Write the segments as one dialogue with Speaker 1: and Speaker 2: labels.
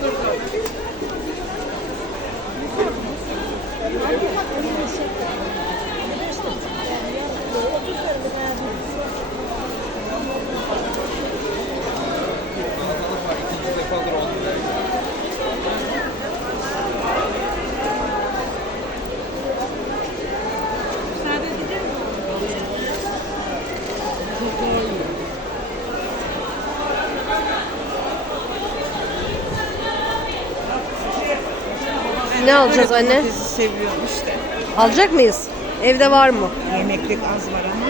Speaker 1: Thank you. Şey. Ne alacağız anne?
Speaker 2: Domatesi seviyorum işte.
Speaker 1: Alacak mıyız? Evde var mı?
Speaker 2: Yemeklik az var ama.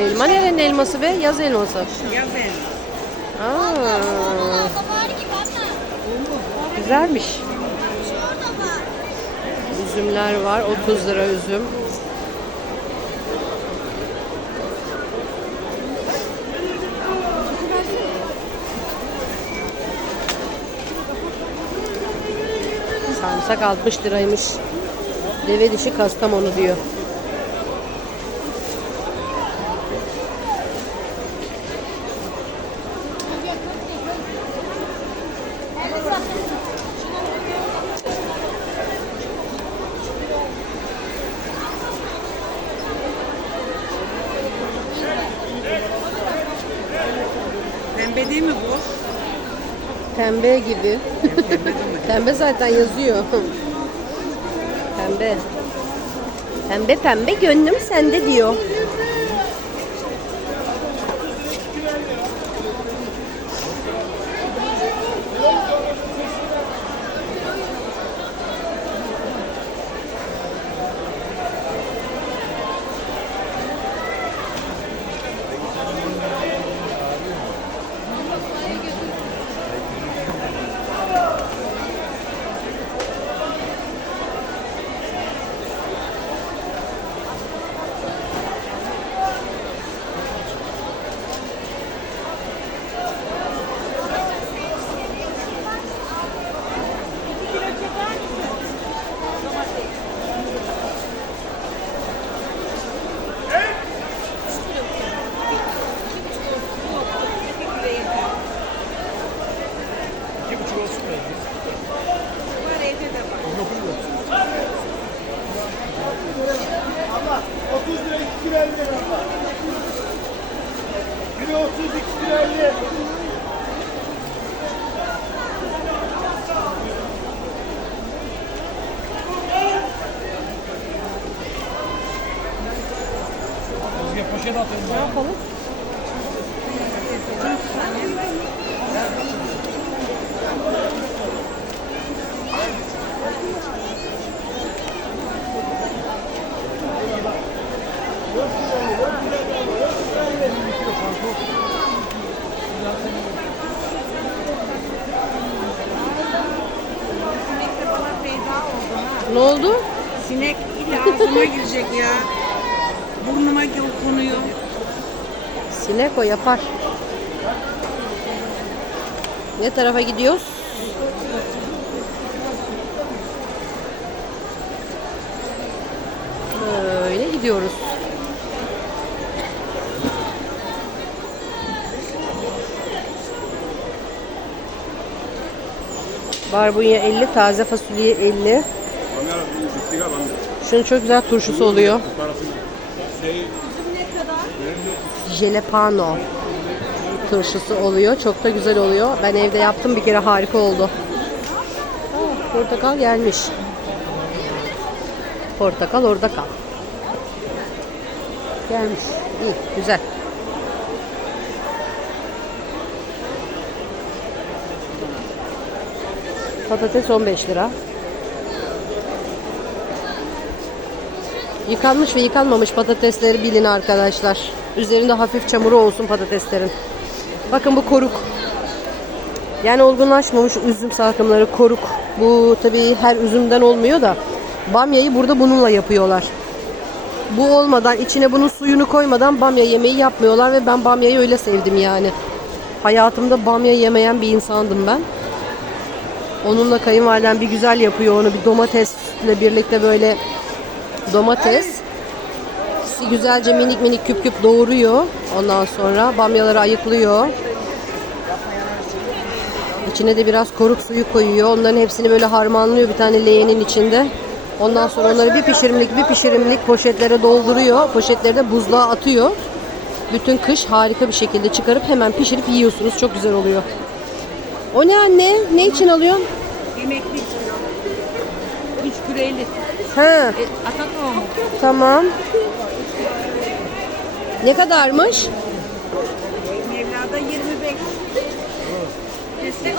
Speaker 1: Elma nerenin elması be? Yaz elması.
Speaker 2: Yaz elma.
Speaker 1: Aa. Güzelmiş. Üzümler var. 30 lira üzüm. Sarımsak 60 liraymış. Deve dişi Kastamonu diyor.
Speaker 2: Pembe değil mi bu?
Speaker 1: Pembe gibi. pembe zaten yazıyor. pembe. Pembe pembe gönlüm sende diyor.
Speaker 2: Var evde de var.
Speaker 3: 30 lira 2 kilo 50 lira. Kilo 30 2 kilo 50.
Speaker 1: Ne yapalım?
Speaker 2: Bana feyda oldu ha.
Speaker 1: Ne oldu?
Speaker 2: Sinek ağzıma girecek ya. Burnuma konuyor.
Speaker 1: Sinek o yapar. Ne tarafa gidiyoruz? Böyle gidiyoruz. Barbunya 50, taze fasulye 50. Şunun çok güzel turşusu oluyor. Jelepano turşusu oluyor. Çok da güzel oluyor. Ben evde yaptım bir kere harika oldu. Aa, portakal gelmiş. Portakal orada kal. Gelmiş. İyi, güzel. Patates 15 lira. Yıkanmış ve yıkanmamış patatesleri bilin arkadaşlar. Üzerinde hafif çamuru olsun patateslerin. Bakın bu koruk. Yani olgunlaşmamış üzüm salkımları koruk. Bu tabii her üzümden olmuyor da bamyayı burada bununla yapıyorlar. Bu olmadan içine bunun suyunu koymadan bamya yemeği yapmıyorlar ve ben bamyayı öyle sevdim yani. Hayatımda bamya yemeyen bir insandım ben. Onunla kayınvalidem bir güzel yapıyor onu bir domatesle birlikte böyle domates güzelce minik minik küp küp doğruyor. Ondan sonra bamyaları ayıklıyor. İçine de biraz koruk suyu koyuyor. Onların hepsini böyle harmanlıyor bir tane leğenin içinde. Ondan sonra onları bir pişirimlik bir pişirimlik poşetlere dolduruyor. Poşetleri de buzluğa atıyor. Bütün kış harika bir şekilde çıkarıp hemen pişirip yiyorsunuz. Çok güzel oluyor. O ne anne? Ne için alıyorsun?
Speaker 2: Yemeklik kilo. 3 kilo 50.
Speaker 1: Ha,
Speaker 2: E, ata tohumu.
Speaker 1: tamam. Ne kadarmış?
Speaker 2: Mevla'da 25.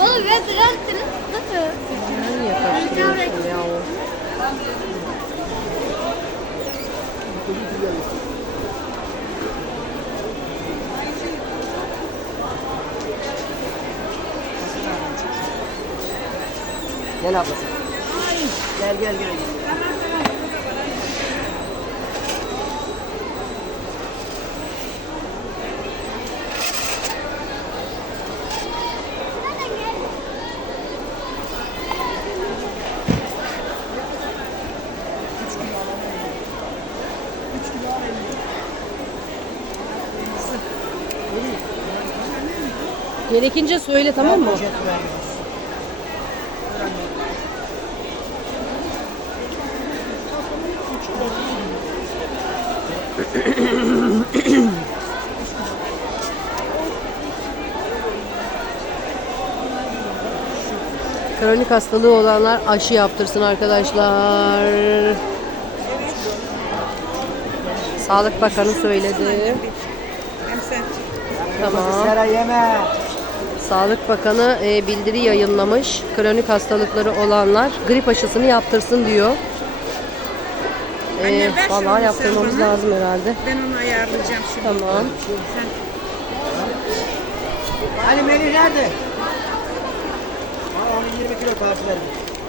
Speaker 4: Oğlum biraz biraz nasıl?
Speaker 1: Ya o?
Speaker 5: Gel ablası. Gel gel gel.
Speaker 1: Gerekince söyle tamam mı? Kronik hastalığı olanlar aşı yaptırsın arkadaşlar. Sağlık Bakanı söyledi. Tamam.
Speaker 5: Sera yeme.
Speaker 1: Sağlık Bakanı e, bildiri yayınlamış. Kronik hastalıkları olanlar grip aşısını yaptırsın diyor. E,
Speaker 2: Anne, şunu
Speaker 1: vallahi yaptırmamız
Speaker 2: bana.
Speaker 1: lazım herhalde.
Speaker 2: ben onu ayarlayacağım şimdi.
Speaker 1: Tamam.
Speaker 2: Sen
Speaker 5: Hani Melih nerede? Bana onu 20 kilo parça verin.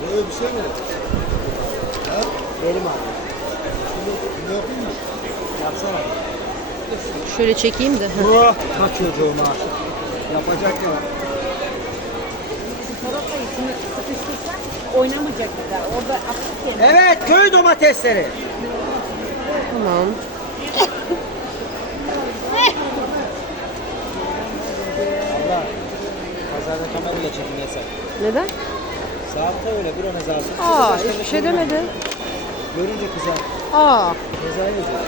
Speaker 3: Böyle bir şey mi?
Speaker 5: Verim abi.
Speaker 3: Ne yapayım mı?
Speaker 5: Yapsana.
Speaker 1: Şöyle çekeyim de.
Speaker 5: Bu kaç çocuğum ha. Yapacak ya.
Speaker 2: sıkıştırsan oynamayacak bir daha. Orada attık ya.
Speaker 5: Evet köy domatesleri.
Speaker 1: Tamam.
Speaker 5: Abla pazarda kamerayla çekim yasak.
Speaker 1: Neden?
Speaker 5: Saatte öyle bir on ezarsın.
Speaker 1: Aa hiçbir şey demedi.
Speaker 5: Görünce kızar.
Speaker 1: Aa
Speaker 5: Ceza yazıyor.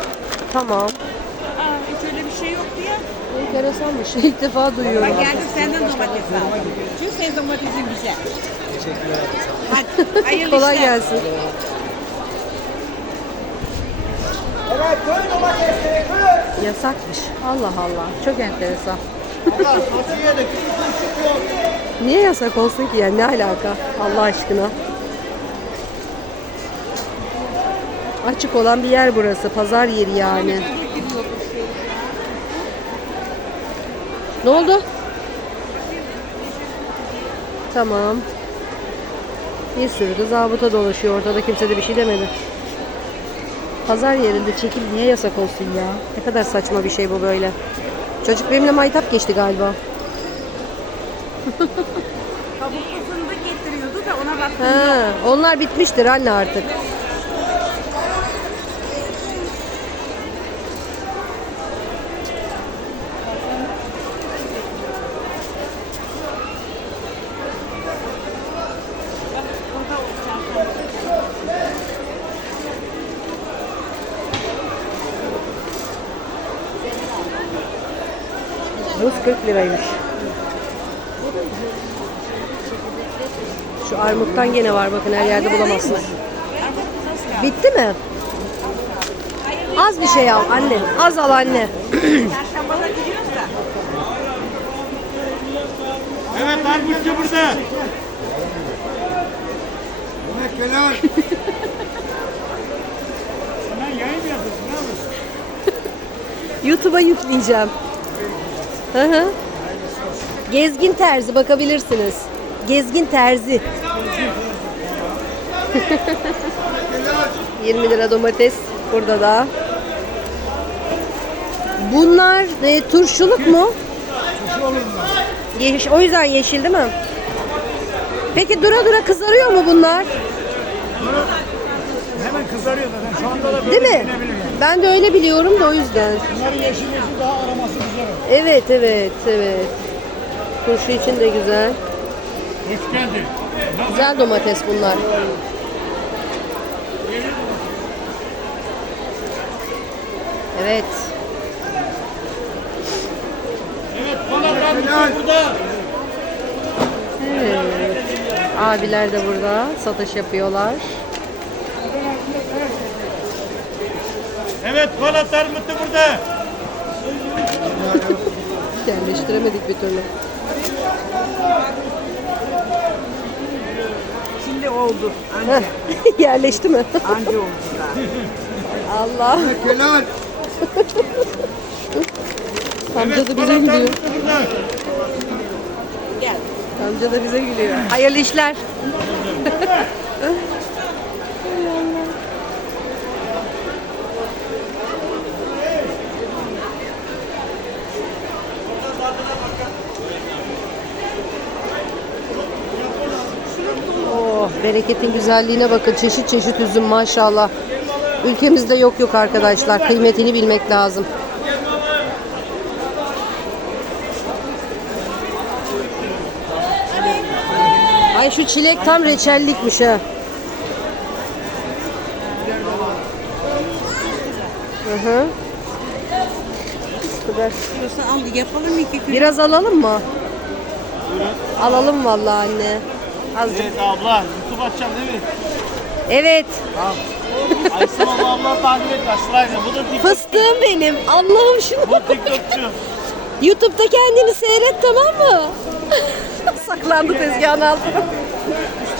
Speaker 1: tamam.
Speaker 2: Aa, hiç öyle bir şey yoktu ya.
Speaker 1: Enteresanmış. İlk defa duyuyorum.
Speaker 2: Ben geldim senden domates aldım. Çünkü senin domatesin güzel.
Speaker 5: Teşekkürler.
Speaker 2: Hadi hayırlı
Speaker 1: Kolay
Speaker 2: işler.
Speaker 1: gelsin.
Speaker 5: Evet köy domatesleri köy.
Speaker 1: Yasakmış. Allah Allah. Çok enteresan. Niye yasak olsun ki ya? Ne alaka? Allah aşkına. Açık olan bir yer burası. Pazar yeri yani. Ne oldu? Tamam. Bir sürü de zabıta dolaşıyor ortada. Kimse de bir şey demedi. Pazar yerinde çekim niye yasak olsun ya? Ne kadar saçma bir şey bu böyle. Çocuk benimle maytap geçti galiba.
Speaker 2: Kabuklu fındık getiriyordu da ona baktım.
Speaker 1: Ha, onlar bitmiştir anne artık. 40 liraymış. Şu armuttan gene var bakın her yerde bulamazsınız. Bitti mi? Az bir şey al anne. Az al anne.
Speaker 3: Evet Armutçu burada. Ne yapıyorsun?
Speaker 1: YouTube'a yükleyeceğim. Hı hı. Gezgin terzi bakabilirsiniz. Gezgin terzi. 20 lira domates burada da. Bunlar e, turşuluk mu? Yeş, o yüzden yeşil değil mi? Peki dura dura kızarıyor mu bunlar?
Speaker 3: Kızarıyor zaten. Şu anda da
Speaker 1: Değil mi?
Speaker 3: yani.
Speaker 1: Ben de öyle biliyorum da o yüzden.
Speaker 3: Bunların yeşil yeşil daha aroması güzel.
Speaker 1: Evet evet evet. Turşu için de güzel.
Speaker 3: Hoş geldin.
Speaker 1: Güzel domates bunlar. Evet.
Speaker 3: Evet, bana burada.
Speaker 1: Evet. Abiler de burada satış yapıyorlar.
Speaker 3: Evet, Polat Armutlu burada.
Speaker 1: Yerleştiremedik bir türlü.
Speaker 2: Şimdi oldu.
Speaker 1: Heh, Yerleşti mi?
Speaker 2: Anca oldu daha.
Speaker 1: Allah.
Speaker 3: Kelal.
Speaker 1: Amca da bize gülüyor.
Speaker 2: Gel.
Speaker 1: Amca da bize gülüyor. Hayırlı işler. bereketin güzelliğine bakın. Çeşit çeşit üzüm maşallah. Ülkemizde yok yok arkadaşlar. Kıymetini bilmek lazım. Ay şu çilek tam reçellikmiş ha. Hı hı. Kadar. Biraz alalım mı? Alalım vallahi anne. Azıcık.
Speaker 3: Evet abla, YouTube açacağım değil mi?
Speaker 1: Evet.
Speaker 3: Aysel abla abla takip et. Bu da TikTok.
Speaker 1: Fıstığım benim. Allah'ım şunu.
Speaker 3: Bu TikTokçu.
Speaker 1: YouTube'da kendini seyret tamam mı? Saklandı tezgahın altına.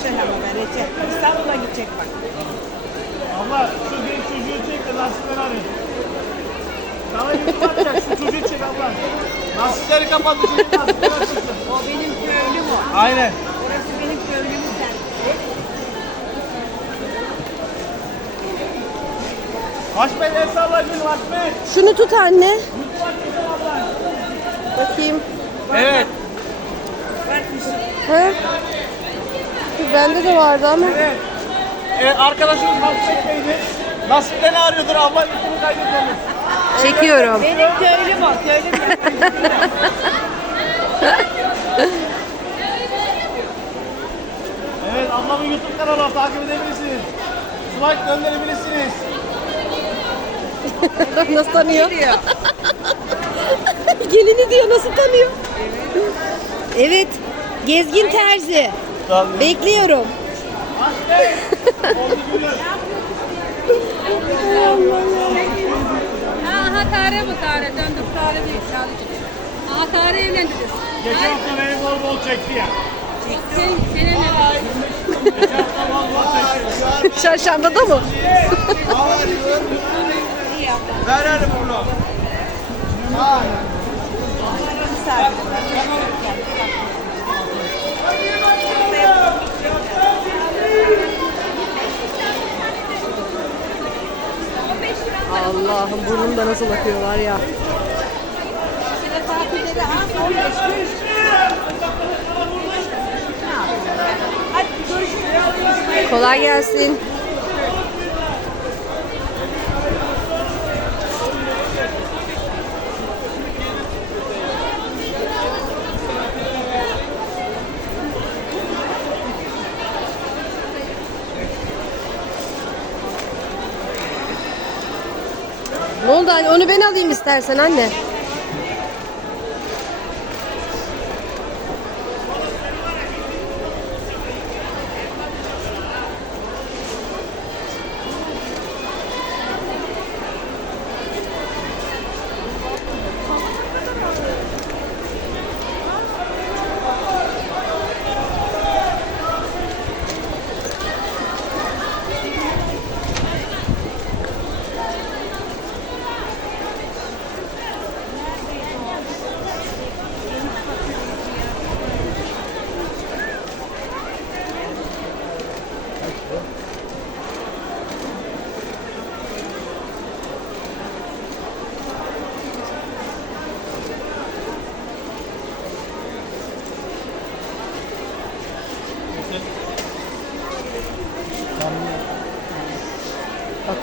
Speaker 2: Sen ama ben reçel. İstanbul'a gidecek bak.
Speaker 3: Abla şu genç çocuğu çek de lastikleri arayın. Sana YouTube atacak şu çocuğu çek abla. Lastikleri kapat çocuk lastikleri açılsın.
Speaker 2: O benim köylüm o.
Speaker 3: Aynen.
Speaker 2: Orası benim köylümün sen.
Speaker 3: Haşmet el salla gül Haşmet.
Speaker 1: Şunu tut anne. Bakayım.
Speaker 3: Evet.
Speaker 1: Ha? Bende de vardı ama.
Speaker 3: Evet. Evet arkadaşımız Haşmet Bey'di. Lastiklerini arıyordur abla YouTube'u kaydediyoruz.
Speaker 1: Çekiyorum.
Speaker 2: Benim köylüm o. Köylüm
Speaker 3: Evet ablamın YouTube kanalı takip edebilirsiniz. Slide gönderebilirsiniz.
Speaker 1: Nasıl tanıyor? Gelini diyor nasıl tanıyor? Evet. Gezgin terzi. Bekliyorum.
Speaker 6: Aha Tare bu Tare. Döndüm Tare değil sadece. Aha Tare evlendiririz.
Speaker 3: Geçen hafta beni bol bol çekti ya.
Speaker 6: Sen,
Speaker 3: bol çekti.
Speaker 1: Çarşambada da mı?
Speaker 3: Verelim bunu.
Speaker 1: Allah'ım burnumda nasıl akıyor var ya. Kolay gelsin. Ne oldu anne? Onu ben alayım istersen anne.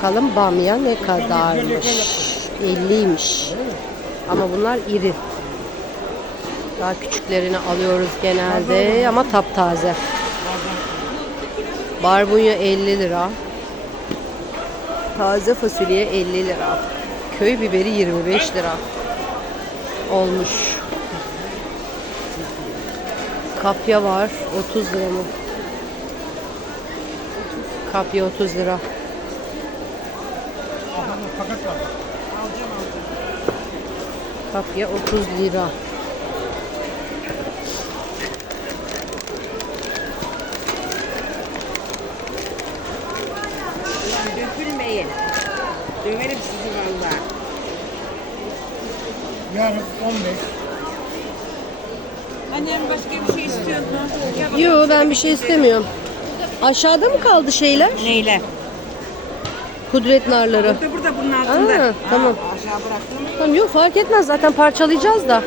Speaker 1: Bakalım bamya ne kadarmış. 50'ymiş. Ama bunlar iri. Daha küçüklerini alıyoruz genelde ama taptaze. Barbunya 50 lira. Taze fasulye 50 lira. Köy biberi 25 lira. Olmuş. Kapya var. 30 lira mı? Kapya 30 lira. Kapya 30 lira.
Speaker 2: Dökülmeyin. Döverim sizi valla.
Speaker 3: Yarın 15.
Speaker 2: Annem başka bir şey istiyor mu? Gel bak-
Speaker 1: Yo ben bir şey istemiyorum. Aşağıda mı kaldı şeyler?
Speaker 2: Neyle?
Speaker 1: Kudret narları.
Speaker 2: Burada burada bunun altında.
Speaker 1: Aa, tamam.
Speaker 2: Aşağı bıraktım.
Speaker 1: Tamam yok fark etmez zaten parçalayacağız da.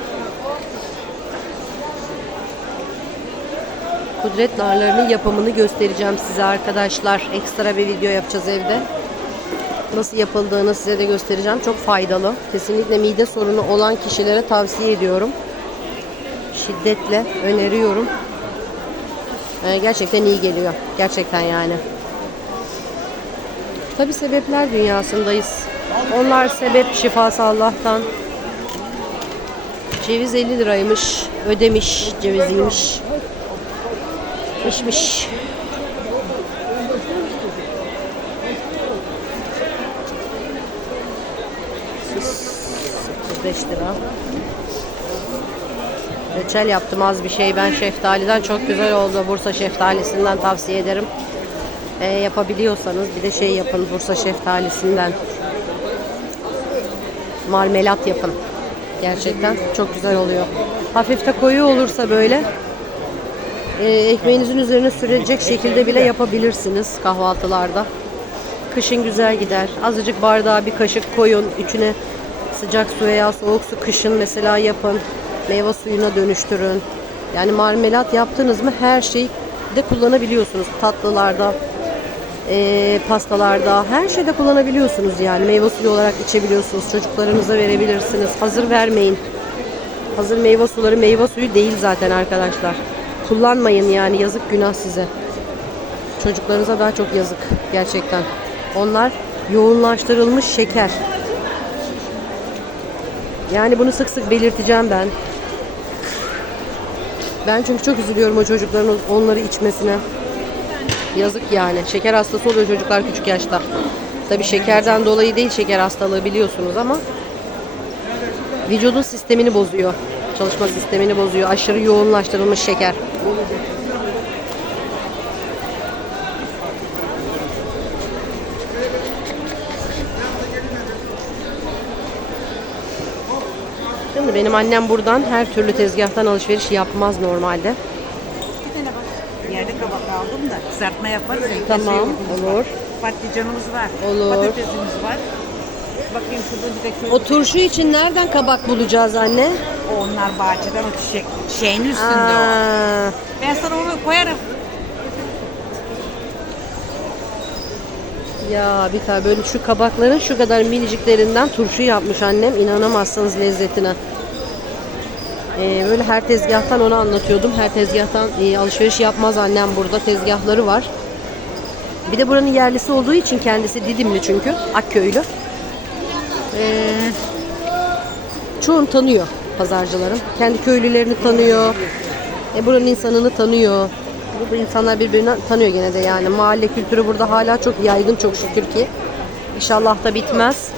Speaker 1: Kudret narlarının yapımını göstereceğim size arkadaşlar. Ekstra bir video yapacağız evde. Nasıl yapıldığını size de göstereceğim. Çok faydalı. Kesinlikle mide sorunu olan kişilere tavsiye ediyorum. Şiddetle öneriyorum. Ee, gerçekten iyi geliyor. Gerçekten yani. Tabi sebepler dünyasındayız. Onlar sebep şifası Allah'tan. Ceviz 50 liraymış. Ödemiş ceviziymiş. Pişmiş. Sus. 35 lira. Reçel yaptım az bir şey. Ben şeftaliden çok güzel oldu. Bursa şeftalisinden tavsiye ederim. Ee, yapabiliyorsanız bir de şey yapın Bursa şeftalisinden. Marmelat yapın. Gerçekten çok güzel oluyor. Hafif de koyu olursa böyle e, ekmeğinizin üzerine sürecek şekilde bile yapabilirsiniz kahvaltılarda. Kışın güzel gider. Azıcık bardağa bir kaşık koyun. içine sıcak su veya soğuk su kışın mesela yapın. Meyve suyuna dönüştürün. Yani marmelat yaptınız mı her şeyi de kullanabiliyorsunuz. Tatlılarda, e, pastalarda her şeyde kullanabiliyorsunuz yani. Meyve suyu olarak içebiliyorsunuz. Çocuklarınıza verebilirsiniz. Hazır vermeyin. Hazır meyve suları meyve suyu değil zaten arkadaşlar. Kullanmayın yani yazık günah size. Çocuklarınıza daha çok yazık gerçekten. Onlar yoğunlaştırılmış şeker. Yani bunu sık sık belirteceğim ben. Ben çünkü çok üzülüyorum o çocukların onları içmesine. Yazık yani. Şeker hastası oluyor çocuklar küçük yaşta. Tabi şekerden dolayı değil şeker hastalığı biliyorsunuz ama vücudun sistemini bozuyor. Çalışma sistemini bozuyor. Aşırı yoğunlaştırılmış şeker. Şimdi benim annem buradan her türlü tezgahtan alışveriş yapmaz normalde.
Speaker 2: Aldım da kızartma yaparız.
Speaker 1: Tamam,
Speaker 2: Yoğurdumuz var.
Speaker 1: olur.
Speaker 2: Patlıcanımız var.
Speaker 1: Olur.
Speaker 2: Patatesimiz var. Bakayım şurada bir de köy.
Speaker 1: O turşu için nereden kabak bulacağız anne?
Speaker 2: Onlar bahçeden o çiçek. Şeyin üstünde o.
Speaker 1: Aa,
Speaker 2: Ben sana onu koyarım.
Speaker 1: ya bir tane böyle şu kabakların şu kadar miniciklerinden turşu yapmış annem. İnanamazsınız lezzetine. Ee, böyle her tezgahtan onu anlatıyordum. Her tezgahtan e, alışveriş yapmaz annem burada. Tezgahları var. Bir de buranın yerlisi olduğu için kendisi Didimli çünkü. Akköylü. Ee, çoğunu tanıyor pazarcıların. Kendi köylülerini tanıyor. E, buranın insanını tanıyor. Burada insanlar birbirini tanıyor gene de yani. Mahalle kültürü burada hala çok yaygın çok şükür ki. İnşallah da bitmez.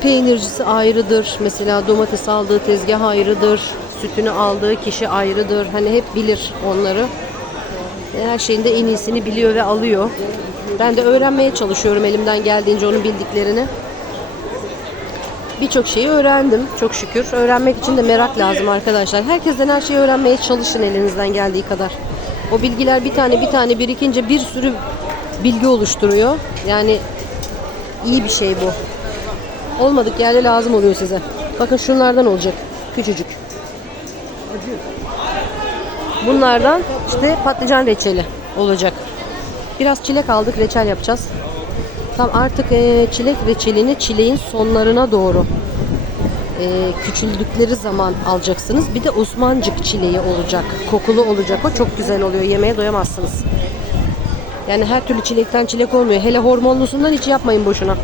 Speaker 1: Peynircisi ayrıdır. Mesela domates aldığı tezgah ayrıdır. Sütünü aldığı kişi ayrıdır. Hani hep bilir onları. Her şeyin de en iyisini biliyor ve alıyor. Ben de öğrenmeye çalışıyorum elimden geldiğince onun bildiklerini. Birçok şeyi öğrendim çok şükür. Öğrenmek için de merak lazım arkadaşlar. Herkesten her şeyi öğrenmeye çalışın elinizden geldiği kadar. O bilgiler bir tane bir tane birikince bir sürü bilgi oluşturuyor. Yani iyi bir şey bu. Olmadık yerde lazım oluyor size. Bakın şunlardan olacak. Küçücük. Bunlardan işte patlıcan reçeli olacak. Biraz çilek aldık, reçel yapacağız. Tam artık e, çilek reçelini çileğin sonlarına doğru e, küçüldükleri zaman alacaksınız. Bir de Osmancık çileği olacak. Kokulu olacak. O çok güzel oluyor. Yemeğe doyamazsınız. Yani her türlü çilekten çilek olmuyor. Hele hormonlusundan hiç yapmayın boşuna.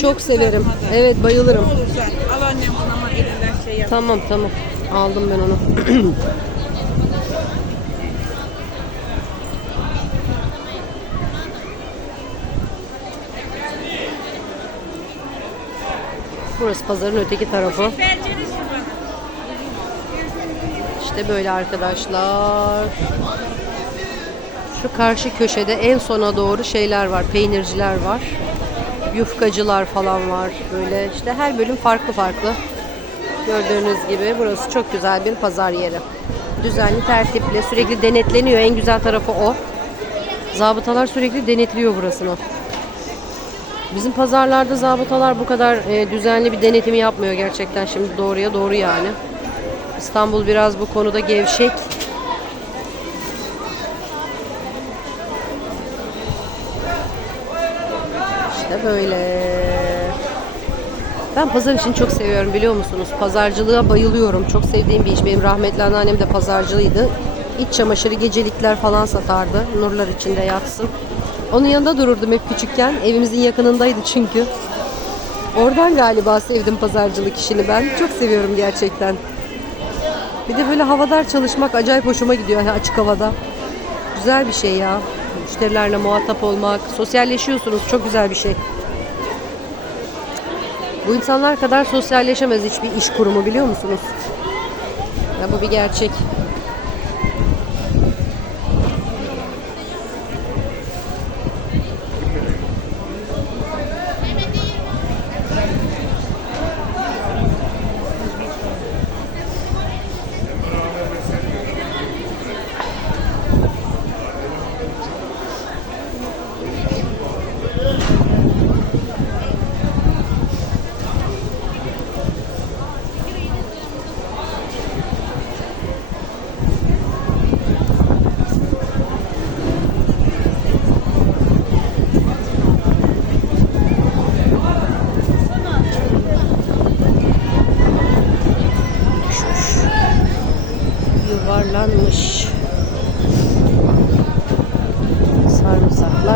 Speaker 1: Çok severim. Evet bayılırım.
Speaker 2: Ne olursa al annem anama elinden şey yap.
Speaker 1: Tamam tamam. Aldım ben onu. Burası pazarın öteki tarafı. İşte böyle arkadaşlar. Şu karşı köşede en sona doğru şeyler var. Peynirciler var. Yufkacılar falan var. Böyle işte her bölüm farklı farklı. Gördüğünüz gibi burası çok güzel bir pazar yeri. Düzenli, tertipli, sürekli denetleniyor. En güzel tarafı o. Zabıtalar sürekli denetliyor burasını. Bizim pazarlarda zabıtalar bu kadar e, düzenli bir denetimi yapmıyor gerçekten şimdi doğruya doğru yani. İstanbul biraz bu konuda gevşek. İşte böyle. Ben pazar işini çok seviyorum biliyor musunuz? Pazarcılığa bayılıyorum. Çok sevdiğim bir iş. Benim rahmetli anneannem de pazarcılıydı. İç çamaşırı, gecelikler falan satardı. Nurlar içinde yatsın. Onun yanında dururdum hep küçükken. Evimizin yakınındaydı çünkü. Oradan galiba sevdim pazarcılık işini ben. Çok seviyorum gerçekten. Bir de böyle havadar çalışmak acayip hoşuma gidiyor yani açık havada. Güzel bir şey ya. Müşterilerle muhatap olmak, sosyalleşiyorsunuz. Çok güzel bir şey. Bu insanlar kadar sosyalleşemez hiçbir iş kurumu biliyor musunuz? Ya bu bir gerçek.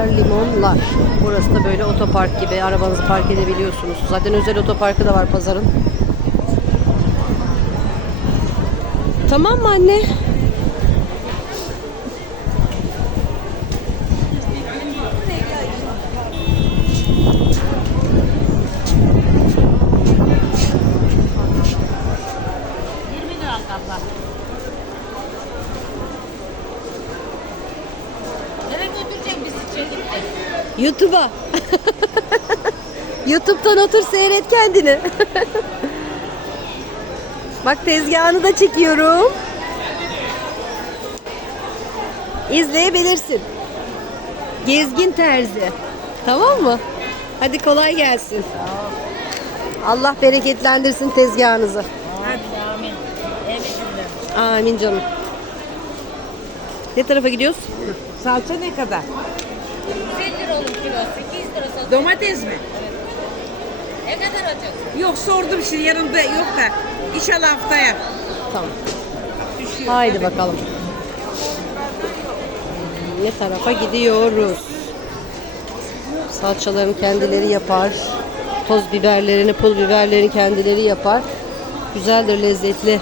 Speaker 1: Sarımsaklar, limonlar. Burası da böyle otopark gibi. Arabanızı park edebiliyorsunuz. Zaten özel otoparkı da var pazarın. Tamam mı anne? YouTube'a. YouTube'dan otur seyret kendini. Bak tezgahını da çekiyorum. İzleyebilirsin. Gezgin terzi. Tamam mı? Hadi kolay gelsin. Allah bereketlendirsin tezgahınızı.
Speaker 6: Amin.
Speaker 1: Amin canım. Ne tarafa gidiyoruz?
Speaker 2: Salça ne kadar?
Speaker 6: 150 lira olur kilosu. 200 lira satıyor.
Speaker 2: Domates mi?
Speaker 6: Ne kadar alacaksın?
Speaker 2: Yok sordum şimdi yanımda yok da. İnşallah haftaya.
Speaker 1: Tamam.
Speaker 2: Düşüyor.
Speaker 1: Haydi bakalım. Ne tarafa gidiyoruz? Salçalarını kendileri yapar. Toz biberlerini, pul biberlerini kendileri yapar. Güzeldir, lezzetli.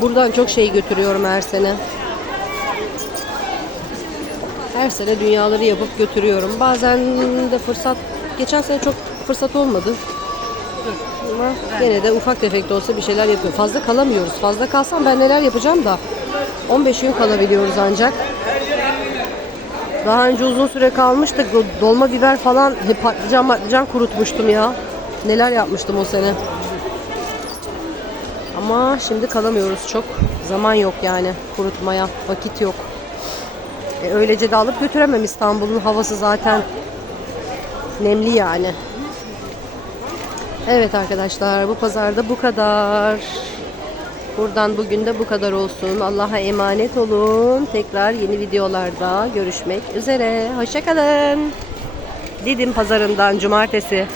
Speaker 1: Buradan çok şey götürüyorum her sene. Her sene dünyaları yapıp götürüyorum. Bazen de fırsat, geçen sene çok fırsat olmadı. Ama gene de ufak tefek de olsa bir şeyler yapıyor. Fazla kalamıyoruz. Fazla kalsam ben neler yapacağım da 15 gün kalabiliyoruz ancak. Daha önce uzun süre kalmıştık. Do- Dolma biber falan patlıcan patlıcan kurutmuştum ya. Neler yapmıştım o sene. Ama şimdi kalamıyoruz çok. Zaman yok yani kurutmaya. Vakit yok. E, öylece de alıp götüremem İstanbul'un havası zaten nemli yani. Evet arkadaşlar bu pazarda bu kadar. Buradan bugün de bu kadar olsun. Allah'a emanet olun. Tekrar yeni videolarda görüşmek üzere. Hoşçakalın. Didim pazarından cumartesi.